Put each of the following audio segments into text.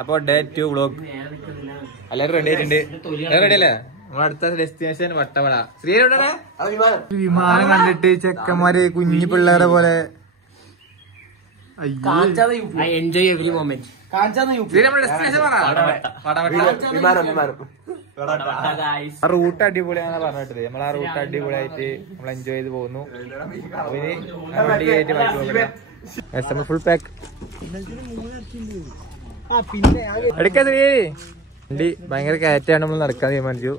അപ്പൊ day 2 vlog എല്ലാരും ready ആയിട്ടുണ്ട്. റെഡി അല്ലേ? അടുത്ത ഡെസ്റ്റിനേഷൻ വട്ടവട. വിമാനം കണ്ടിട്ട് ചെക്കന്മാര് കുഞ്ഞു പിള്ളേരെ പോലെ എൻജോയ് എവറി മൊമെന്റ്. റൂട്ട് അടിപൊളിയാണെന്ന് പറഞ്ഞിട്ടത്. നമ്മൾ ആ റൂട്ട് അടിപൊളിയായിട്ട് നമ്മൾ എൻജോയ് ചെയ്ത് പോകുന്നു. ഫുൾ പാക്ക് എടുക്കാ വണ്ടി ഭയങ്കര കയറ്റാണ്. നമ്മൾ നടക്കാൻ തീരുമാനിച്ചു.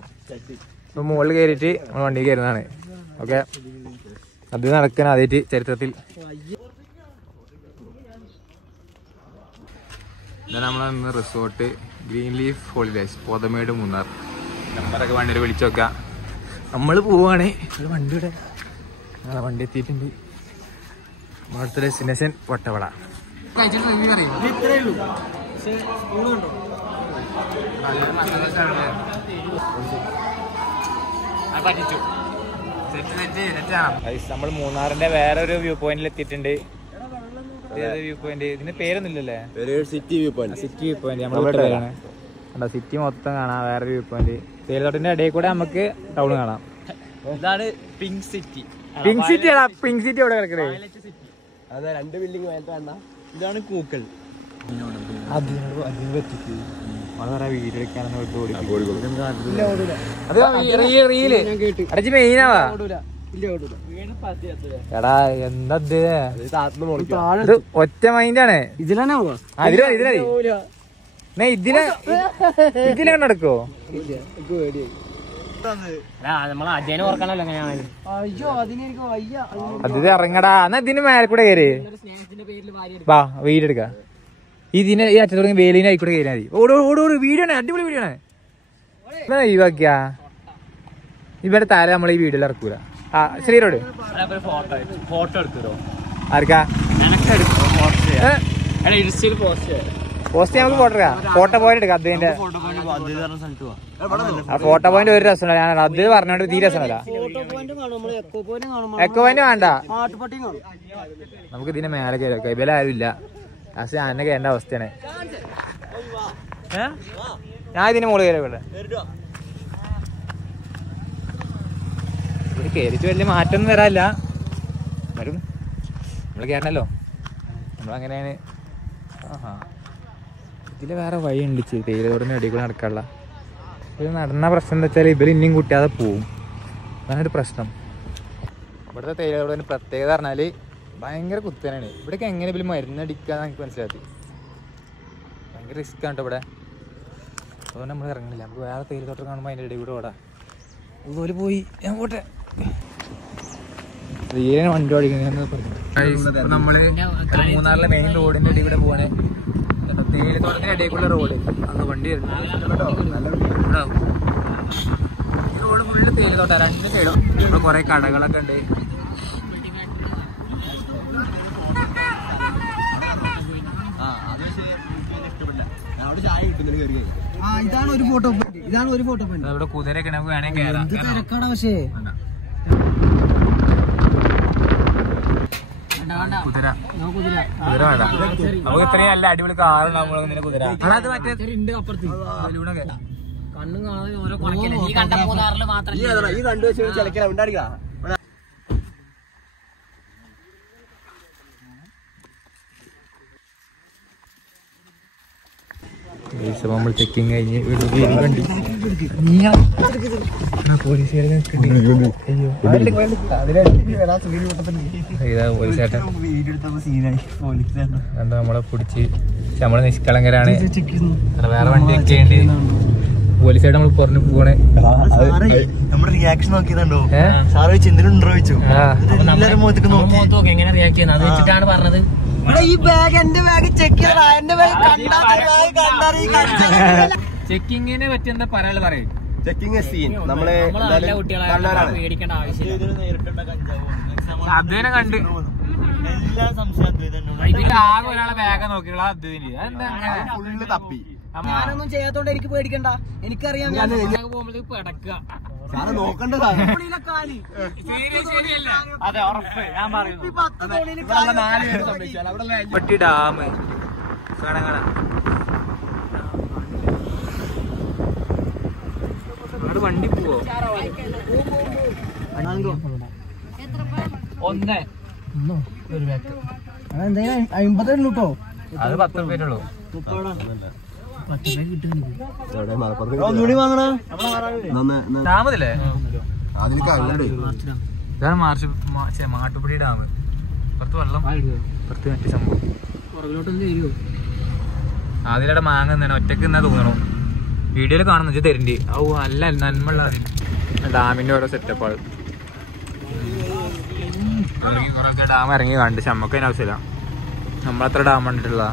ഇപ്പൊ മുകളിൽ കയറിയിട്ട് നമ്മൾ വണ്ടി കയറുന്നതാണ്. ഓക്കെ, അത് നടക്കാൻ ആദ്യമായിട്ട് ചരിത്രത്തിൽ. ഇതാണ് നമ്മളന്ന് resort green leaf holidays Pothamedu Munnar. നമ്പറൊക്കെ വണ്ടിയിൽ വിളിച്ചു നോക്കാം. നമ്മൾ പോവാണ്. വണ്ടിയുടെ വണ്ടി എത്തിയിട്ടുണ്ട്. അടുത്ത ഡെസ്റ്റിനേഷൻ വട്ടവട. നമ്മൾ മൂന്നാറിന്റെ വേറൊരു വ്യൂ പോയിന്റിൽ എത്തിയിട്ടുണ്ട്. വ്യൂ പോയിന്റ് ഇതിന് പേരൊന്നുമില്ലല്ലേ? City view point. City view point നമ്മളെ പേരാണ്. സിറ്റി മൊത്തം കാണാം. വേറെ വ്യൂ പോയിന്റ് തേയിലത്തോട്ടിന്റെ ഇടയിൽ കൂടെ നമുക്ക് ടൗൺ കാണാം. ഇതാണ് പിങ്ക് സിറ്റി. പിങ്ക് സിറ്റി ആടാ. പിങ്ക് സിറ്റി എവിടെ കിടക്കണേ? അതെ, 2 ബിൽഡിംഗ് വേണ്ട. ഇതാണ് കൂക്കൽ. മെയിനാവാ എടാ. എന്താ ഇത്? ഒറ്റ മൈൻഡാണ്. ഇതിലെ നടക്കോ? അത് ഇറങ്ങടാ. എന്നാ ഇതിന് മേലെ കൂടെ കയറി വാ. വീടെടുക്ക. ഇതിന് ഈ അറ്റത്ത് വേലിന് ആയിക്കൂടെ കയറിയാൽ മതി. ഓടോട് വീഡിയോ ആണ്. അടിപൊളി വീഡിയോ ആണ്. ഒഴിവാക്കിയാ ഇവിടെ താരം നമ്മളെ ഈ വീഡിയോയിൽ ഇറക്കൂല. ആ ശ്രീരോട് ഫോട്ടോ എടുത്തോ? ആർക്കാ പോസ്റ്റ് ചെയ്യാൻ? നമുക്ക് ഫോട്ടോ പോയിന്റ് എടുക്കാം. അതിന്റെ ആ ഫോട്ടോ പോയിന്റ് ഒരു രസമല്ല. ഞാൻ അത് പറഞ്ഞോണ്ട് തീരെ രസമല്ല. എക്കോ പോയിന്റ് വേണ്ട. നമുക്ക് ഇതിന്റെ മേലെ കയറി വെക്കാം. ഇവരെ ആരും ഇല്ല. പക്ഷെ എന്നെ കയറേണ്ട അവസ്ഥയാണ്. ഞാൻ ഇതിന് മുകളിൽ കയറി ഇവിടെ കയറിച്ച് വലിയ മാറ്റമൊന്നും വരാനില്ല. വരും. നമ്മൾ കയറണല്ലോ. നമ്മളങ്ങനെയാണ്. ആഹാ, ഇതിൽ വേറെ വഴി ഉണ്ട്. തേയിലത്തോടിൻ്റെ അടിയിൽ കൂടെ നടക്കാനുള്ള. ഇത് നടന്ന പ്രശ്നം എന്താ വെച്ചാൽ ഇവർ ഇനിയും കൂട്ടാതെ പോവും. അതാണൊരു പ്രശ്നം. ഇവിടുത്തെ തേയിലത്തോടിന് പ്രത്യേകത പറഞ്ഞാൽ ഭയങ്കര കുത്തനാണ്. ഇവിടേക്ക് എങ്ങനെ ഇവർ മരുന്നടിക്കാന്ന് എനിക്ക് മനസ്സിലാക്കി. ഭയങ്കര റിസ്ക് ആണ് കേട്ടോ ഇവിടെ. അതുകൊണ്ട് നമ്മൾ ഇറങ്ങണില്ല. നമുക്ക് വേറെ തേയിലത്തോട്ടം കാണുമ്പോൾ അതിൻ്റെ ഇടയിൽ കൂടെ ഓടാം. അതുപോലെ പോയി ഞാൻ പോട്ടെ. വണ്ടി ഓടിക്കുന്നത് നമ്മള് മൂന്നാറിലെ മെയിൻ റോഡിന്റെ ഇടയിൽ കൂടെ പോവാണ്. തേയിലത്തോട്ടത്തിന്റെ ഇടയിലുള്ള റോഡ്. അന്ന് വണ്ടി ഉണ്ടാവും. ഈ റോഡ് ഫുള്ള് തേയിലത്തോട്ടം. 2 സൈഡും ഇവിടെ കുറെ കടകളൊക്കെ ഉണ്ട്. ഇതാണ് ഒരു ഫോട്ടോ. ഇവിടെ കുതിരയൊക്കെ നമുക്ക് വേണമെങ്കിൽ കയറാം. പക്ഷേ കുതിര വേണ്ട. നമുക്ക് ഇത്രയും നല്ല അടിപൊളി കാറുണ്ടാവും. കുതിര അത് മറ്റേ കണ്ണും കാണാതെ ഓരോ ഈ കണ്ട മൂന്നാറിൽ മാത്രം ഈ കണ്ടു വെച്ച് ചിലക്കാ ഉണ്ടാടിക്കാ. നമ്മൾ ചെക്കിങ് കഴിഞ്ഞ് വണ്ടി പോലീസുകാരെ നമ്മളെ പിടിച്ച്. നമ്മളെ നിഷ്കളങ്കരാണ്. വേറെ വണ്ടിയൊക്കെ ഉണ്ട്. പോലീസായിട്ട് നമ്മൾ പറഞ്ഞു പോവാണ്. നമ്മുടെ റിയാക്ഷൻ നോക്കിയതുണ്ടോ? സാറ് ചോദിച്ചു എന്തിനുണ്ടോ ചോദിച്ചു. എല്ലാവരും മുഖത്തേക്ക് നോക്കി എങ്ങനെ റിയാക്ട് ചെയ്യുന്നത് അത് വെച്ചിട്ടാണ് പറഞ്ഞത്. ഈ ബാഗ് എന്റെ ബാഗ് ചെക്ക് ചെയ്യണം. എന്റെ ചെക്കിങ്ങിനെ പറ്റി എന്താ പറയാനുള്ള പറയും? ചെക്കിങ് സീൻ നമ്മളെ പേടിക്കേണ്ട ആവശ്യമില്ല. അതിനെ കണ്ട് എല്ലാ സംശയം ആകെ ഒരാളെ ബാഗ് നോക്കിയുള്ള ഫുള്ള് തപ്പി. ഞാനൊന്നും ചെയ്യാത്തോണ്ട് എനിക്ക് പേടിക്കണ്ട. എനിക്കറിയാം ഞാൻ പോകുമ്പോഴേക്ക് പെടക്കുക. നോക്കണ്ടതാണ്. അതെ ഉറപ്പ് ഞാൻ പറയുന്നു. പട്ടി ഡാം കാണാൻ കാണാം. അവിടെ വണ്ടി പോവോ? 1 ഒരു ബാക്ക്. അതെന്താ 50 കേട്ടോ. അത് 10 രൂപയുള്ളൂ. ഒന്നുകൂടി വാങ്ങണ ഡാമല്ലേ? ഇതാണ് മാട്ടുപിടി ഡാം. പുറത്ത് വെള്ളം, പുറത്ത് മറ്റു സംഭവം. അതിലൂടെ മാങ്ങ തന്നെ ഒറ്റക്ക് എന്നാ തോന്നണു. വീഡിയോയിൽ കാണുന്ന വെച്ചാൽ തരണ്ടി. ഓ നല്ല നന്മയുള്ള ഡാമിന്റെ ഓരോ സെറ്റപ്പാണ്. കുറേ ഡാം ഇറങ്ങി കണ്ട്. നമുക്ക് അതിന് ആവശ്യമില്ല. നമ്മളത്ര ഡാം കണ്ടിട്ടുള്ള.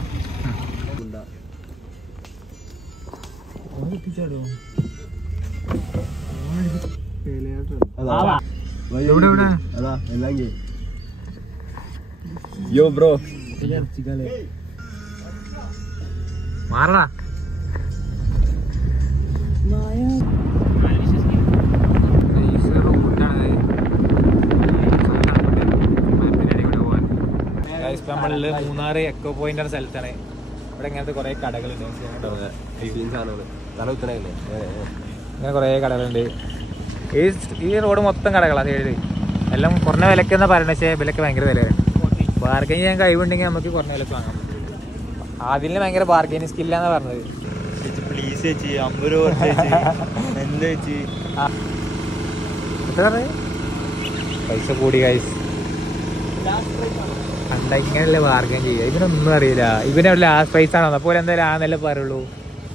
മാറടാ. നമ്മളില് മൂന്നാറ് എക്കോ പോയിന്റ് എന്ന സ്ഥലത്താണ്. ഇവിടെ ഇങ്ങനത്തെ കുറെ കടകളുണ്ട്. ഇങ്ങനെ കുറെ കടകളുണ്ട്. ഈ റോഡ് മൊത്തം കടകളാണ്. സൈഡില് എല്ലാം കുറഞ്ഞ വിലക്ക് എന്നാ പറയുന്നത്. പക്ഷേ വിലക്ക് ഭയങ്കര വിലയാണ്. ബാർഗൈൻ ചെയ്യാൻ കഴിവുണ്ടെങ്കിൽ നമുക്ക് കുറഞ്ഞ വിലക്ക് വാങ്ങാം. അതിന് ഭയങ്കര ബാർഗൈനിങ് സ്കില്ലാന്നാ പറഞ്ഞത്. പൈസ കൂടി ഗൈസ്. കണ്ട ഇങ്ങനെയല്ലേ ബാർഗൈൻ ചെയ്യുക. ഇവനൊന്നും അറിയില്ല. ഇവനെ ലാസ്റ്റ് പ്രൈസ് ആണോ അപ്പോൾ എന്തായാലും ആന്നല്ലേ പറയുള്ളൂ.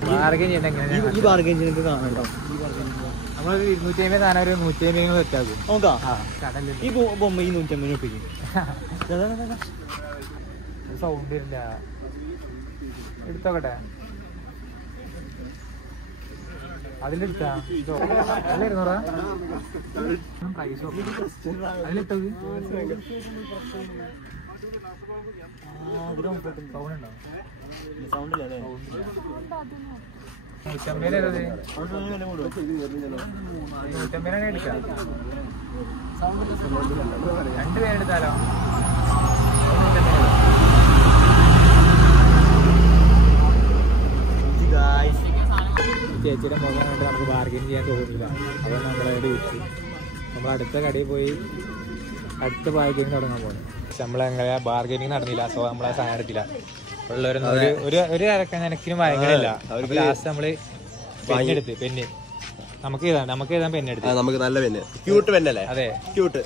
ബാർഗൈൻ ചെയ്യുന്ന എങ്ങനെയാണ്? നമ്മൾ 250 സാധനം ഒരു 150 വെച്ചാകും. ഈ ബൊമ്മ 150 സൗണ്ട് ഇല്ല. എടുത്തോക്കട്ടെ. അതിലെടുത്താ അതിലിരുന്നൂറാ പ്രൈസ് അതിലെത്തത്. സൗണ്ട് ഇല്ലേ? 150 എടുക്കാം. 2 പേരെടുത്താലോ? ചേച്ചിയുടെ മുഖം കണ്ട് നമുക്ക് ബാർഗൈൻ ചെയ്യാൻ തോന്നില്ല. അത് നമ്മളവിടെ വിട്ടു. നമ്മൾ അടുത്ത കടയിൽ പോയി അടുത്ത ബാർഗൈനിങ് തുടങ്ങാൻ പോകുന്നു. പക്ഷെ നമ്മളെങ്ങനെ ബാർഗൈനിങ് നടന്നില്ല. സോ നമ്മളെ സാധനം എടുത്തില്ല. ഉള്ളവരൊന്നും ഒരു നിനക്കിനും ഭയങ്കരമില്ല. ലാസ്റ്റ് നമ്മള് പെണ്ണെടുത്ത്. പെണ്ണ് നമുക്ക് എഴുതാൻ പെണ്ണെടുത്ത്. നമുക്ക് നല്ല പെണ്ണ്. ക്യൂട്ട് പെണ്ണല്ലേ? അതെ ക്യൂട്ട്.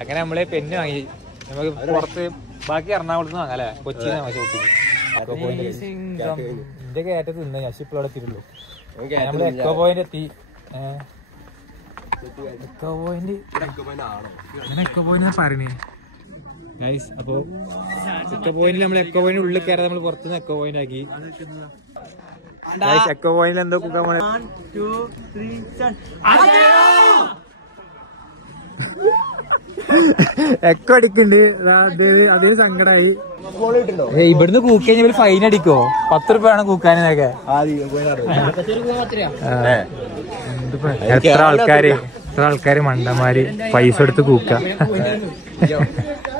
അങ്ങനെ നമ്മള് പെണ്ണ് വാങ്ങി. നമുക്ക് പുറത്ത് ബാക്കി എറണാകുളത്ത് വാങ്ങാം അല്ലെ? കൊച്ചിയിൽ ഷോപ്പിൽ എന്റെ കയറ്റത്ത് നിന്ന് ഞഷിപ്പിളോടെ എത്തിയിട്ടുള്ളൂ. നമ്മള് എക്കോ പോയിന്റ് എത്തി. എക്കോ പോയിന്റ് പറഞ്ഞേ ഗൈസ്. അപ്പൊ എക്കോ പോയിന്റിൽ നമ്മൾ എക്കോ പോയിന്റ് ഉള്ളിൽ കയറാതെ നമ്മൾ പുറത്തുനിന്ന് എക്കോ പോയിന്റ് ആക്കി. എക്കോ പോയിന്റിൽ എന്തോ കുക്കാൻ പോണേ. എക്കോ അടിക്കുന്നുണ്ട്. അതേ സങ്കടായി. ഇവിടുന്ന് കൂക്കി കഴിഞ്ഞാൽ ഫൈൻ അടിക്കോ? 10 രൂപ വേണം കൂക്കാനൊക്കെ. എത്ര ആൾക്കാര് മണ്ടന്മാര് പൈസ എടുത്ത് കൂക്ക.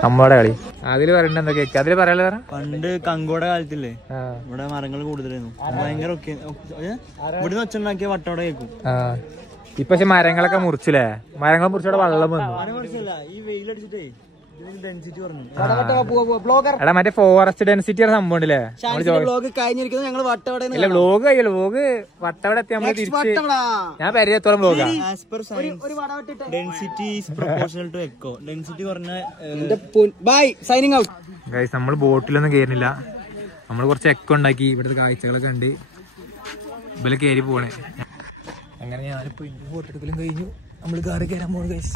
നമ്മളോടെ കളി. അതില് പറയണ്ട എന്തൊക്കെ അതില് പറയാ. പണ്ട് കങ്കോടെ കാലത്തില്ലേ ഇവിടെ മരങ്ങൾ കൂടുതലായിരുന്നു. ഭയങ്കര ഇവിടുന്ന് ഒച്ചുണ്ടാക്കിയ വട്ടോടെ കേൾക്കും. ഇപ്പൊ പക്ഷെ മരങ്ങളൊക്കെ മുറിച്ചില്ലേ? മരങ്ങൾ മുറിച്ചോടെ വെള്ളം വന്നു. ഈ വെയിലടിച്ചിട്ടേ എടാ മറ്റേ ഫോറസ്റ്റ് ഡെൻസിറ്റി ആണ് സംഭവം ഉണ്ടല്ലേ? അല്ല വ്ലോഗ് കഴിയല്ലോ. വ്ലോഗ് വട്ടവട എത്തി നമ്മള് തിരിച്ച് ഞാൻ പരിചയത്തോളം വ്ലോഗാ. നമ്മള് ബോട്ടിലൊന്നും കയറുന്നില്ല. നമ്മള് കുറച്ച് എക്കോ ഉണ്ടാക്കി ഇവിടുത്തെ കാഴ്ചകളൊക്കെ ഉണ്ട്. ഇവര് കയറി പോണേ. അങ്ങനെ ഞാനിപ്പോ ഇന്റെ ഫോട്ടോ എടുക്കലും കഴിഞ്ഞു. നമ്മള് കാറി കയറാൻ പോണു ഗൈസ്.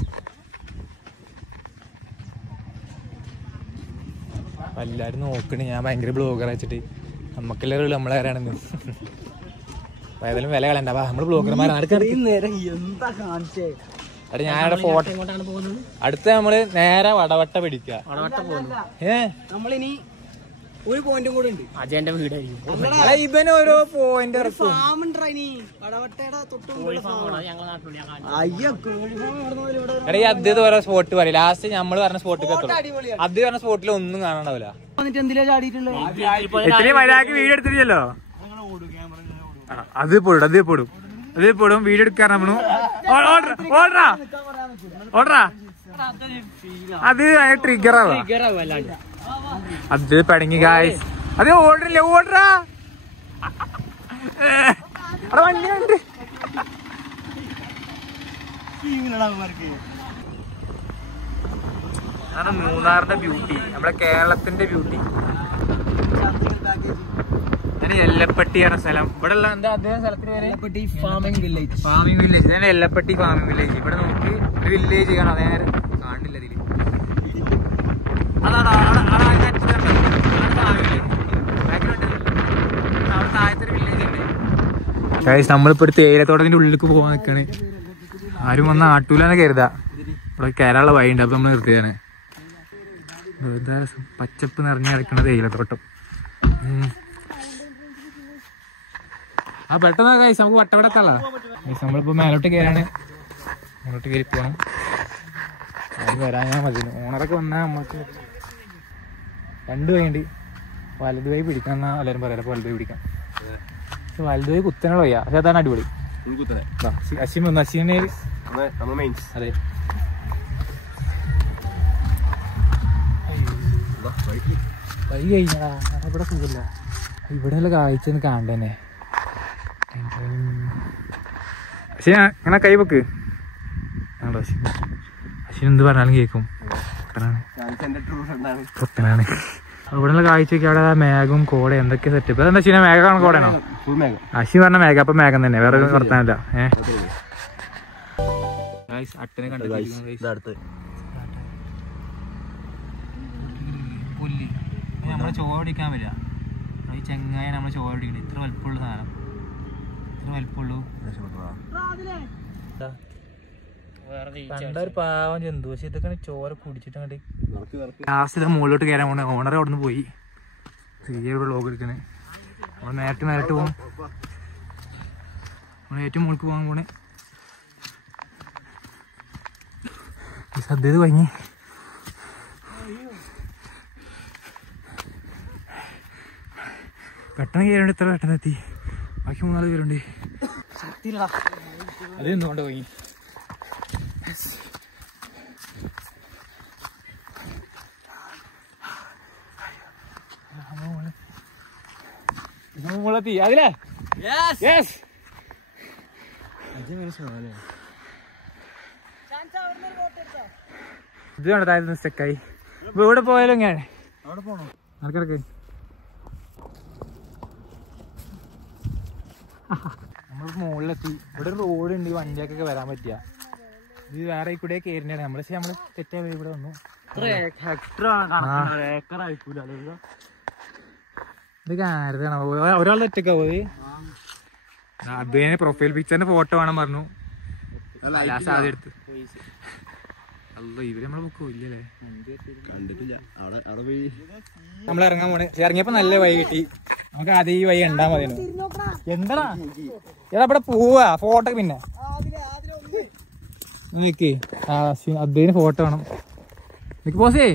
എല്ലാരും നോക്കണേ ഞാൻ ഭയങ്കര ബ്ലോഗർ വെച്ചിട്ട്. നമ്മക്കെല്ലാവരും നമ്മളാരാണെന്ന്. ഏതായാലും വില കളയണ്ട. നമ്മള് ബ്ലോഗർമാരാണ്. ഞാനവിടെ ഫോട്ടോ അടുത്ത് നമ്മള് നേരെ വടവട്ട പിടിക്കുക. ഒരു പോയിന്റും കൂടെ ഉണ്ട്. അജയന്റെ വീടായിരിക്കും. ഇവന് ഓരോ പോയിന്റ് അത് ഓരോ സ്പോട്ട് പറയും. ലാസ്റ്റ് നമ്മള് പറഞ്ഞ സ്പോട്ടിൽ അത് പറഞ്ഞ സ്പോട്ടിൽ ഒന്നും കാണണ്ടാവില്ല. ഇത്രയും മര്യാദക്ക് വീഡിയോ എടുത്തില്ലല്ലോ. അത് പോടും വീഡിയോ എടുക്കാൻ നമ്മള് ഓർഡറാ അത് ട്രിഗറാവാ. അത് പടങ്ങി ഗായ്സ്. അത് ഓർഡറില്ല ഓർഡറാ വണ്ടിയുണ്ട്. അതാണ് മൂന്നാറിന്റെ ബ്യൂട്ടി, നമ്മുടെ കേരളത്തിന്റെ ബ്യൂട്ടി. എല്ലപ്പെട്ടി എന്ന സ്ഥലം ഇവിടെ ഉള്ള എന്താ അദ്ദേഹം സ്ഥലത്തിന് പേര്? Farming village. ഇതാണ് എല്ലപ്പെട്ടി ഫാമിംഗ് വില്ലേജ്. ഇവിടെ നമുക്ക് ഒരു വില്ലേജ് കാണാം. അതേ കാണില്ല ഇതില്. അതാണ് താഴത്തെ വില്ലേജ് ഉണ്ട്. നമ്മളിപ്പോ ഒരു തേയിലത്തോട്ടത്തിന്റെ ഉള്ളിലേക്ക് പോകാൻ നിൽക്കാണ്. ആരും വന്ന ആട്ടൂലെന്ന് കരുതാ. ഇവിടെ കയറാനുള്ള വഴിയുണ്ട്. അപ്പൊ നമ്മൾ നിർത്തിയതാണ്. പച്ചപ്പ് നിറഞ്ഞു കിടക്കുന്ന തേയിലത്തോട്ടം. പെട്ടെന്ന് കഴിച്ച് നമുക്ക് വട്ടവടക്കല്ല. നമ്മളിപ്പോ മേലോട്ട് കയറാണ്. മേലോട്ട് കയറി പോകണം. അത് വരാൻ മതി. ഓണറൊക്കെ വന്നാൽ നമ്മൾക്ക് 2 വഴിയുണ്ട്. വലത് വഴി പിടിക്കണം എന്നാ എല്ലാവരും പറയാം. വലത് വഴി പിടിക്കാം. പക്ഷെ വലത് വഴി കുത്തനുള്ള വയ്യ. പക്ഷെ അതാണ് അടിപൊളി. അശ്വിൻ വന്നു. അശ്വിനെ അതെ വഴി കഴിഞ്ഞാ ഇവിടെ സുഖമില്ല. ഇവിടെ ഉള്ള കാഴ്ച കാണണ്ടന്നെ. പക്ഷെ അങ്ങനെ കൈവെക്ക്. അശ്വിൻ എന്ത് പറഞ്ഞാലും കേൾക്കും. പൊത്തനാണ്. ഇവിടെയുള്ള കാഴ്ചക്ക് അവിടെ മേഘവും കോട എന്തൊക്കെ സെറ്റപ്പ്. അതെന്താ അശ്വിനെ മേഘമാണ് കോടയാണോ? അശ്വിൻ പറഞ്ഞ മേഘ. അപ്പൊ മേഘം തന്നെ, വേറെ വർത്താനല്ല. അട്ടനെ കണ്ടു. പുല്ലി നമ്മളെ ചോടിക്കാൻ വരിക. ഈ ചെങ്ങായ നമ്മളെ ചോടിക്കണം. ഇത്ര വലുപ്പമുള്ള സാധനം. ഇത്ര വലുപ്പമുള്ളൂ. കണ്ടൊരു പാവം ജന്തു. പക്ഷെ ഇതൊക്കെ ചോര കുടിച്ചിട്ട് അങ്ങോട്ട് ലാസ്റ്റ് ഇത് മുകളിലോട്ട് കയറാൻ പോണേ. ഓണർ അവിടെ നിന്ന് പോയി. ചെറിയ വ്ളോഗ് എടുക്കണേ. നമ്മൾ നേരിട്ട് പോകും. നമ്മൾ ഏറ്റവും മുകളിലേക്ക് പോകാൻ പോണേ. സദ്യത കഴിഞ്ഞ് പെട്ടെന്ന് കയറേണ്ട. ഇത്ര പെട്ടെന്ന് എത്തി. ബാക്കി 3 പേരുണ്ട്. അത് എന്തുകൊണ്ട് പോയി? അതിലേ ഇത് വേണ്ട. താഴെ സ്റ്റെക്കായി. ഇവിടെ പോയാലും ഞാൻ നടക്കിടക്ക് നമ്മൾ മുകളിലെത്തി. ഇവിടെ ഒരു റോഡുണ്ട്. ഈ വണ്ടിയൊക്കെ വരാൻ പറ്റിയ. ഇത് വേറെ കൂടെ കയറിയാണ് നമ്മള്. പക്ഷെ നമ്മള് തെറ്റായ വഴി ഇവിടെ വന്നു. ഇത് കാര്യതാണ്. ഒരാൾ തെറ്റൊക്കെ പോയി. അദ്ദേഹം പ്രൊഫൈൽ പിക്ചറിന്റെ ഫോട്ടോ വേണം പറഞ്ഞു. ലാസ്റ്റ് ആദ്യം എടുത്ത്. അല്ല ഇവര് നമ്മളെ ബുക്ക് ഇല്ലല്ലേ? നമ്മൾ ഇറങ്ങാൻ പോണേ. ഇറങ്ങിയപ്പോ നല്ല വഴി കിട്ടി. നമുക്ക് ആദ്യം ഈ വഴി ഉണ്ടാ മതി. എന്താ ഏതാ ഇവിടെ പോവാ ഫോട്ടോ? പിന്നെ നിക്ക് അദ്ദേഹത്തിന് ഫോട്ടോ വേണം. നിക്ക് പോസേ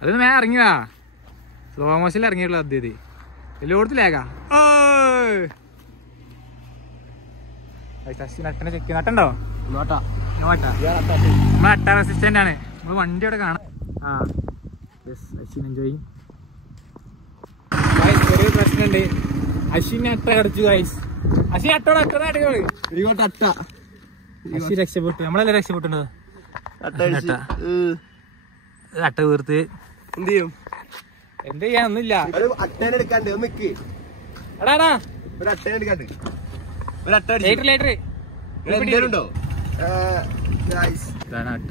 അതൊന്നും ഞാൻ ഇറങ്ങിയതാ. സ്ലോ മോഷനിൽ ഇറങ്ങിയുള്ളൂ. അദ്ദേഹത്തെ എല്ലായിടത്തിലേക്കാ. നട്ടനെ ചെക്ക്. നട്ടുണ്ടോ? നമ്മളെ അട്ട റെസിസ്റ്റന്റ് ആണ്. നമ്മള് വണ്ടി അവിടെ കാണാം. എൻജോയ്. ചെറിയ പ്രശ്നമുണ്ട്. അശ്വിനെ അട്ട കടിച്ചു ഗൈസ്. അശ്വിൻ അട്ടോടെ അട്ടോടെ അശ്വിൻ രക്ഷപ്പെട്ടു. നമ്മളെല്ലാം രക്ഷപ്പെട്ടുണ്ടോ? അട്ട വീർത്ത് എന്ത് ചെയ്യും? എന്ത് ചെയ്യാൻ ഒന്നുമില്ല. എടാടാ ഇതാണ് അട്ട.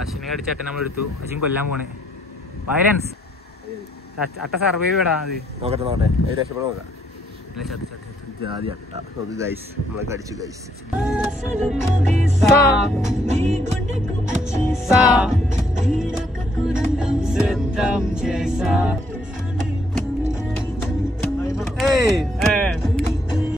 അശ്വിനെ കടിച്ച അട്ട നമ്മൾ എടുത്തു. അശ്വിൻ കൊല്ലാൻ പോണേ. വയലൻസ്. അട്ട സർവൈവ് ചെയ്യടാ. അത് കടിച്ചു. ഏയ്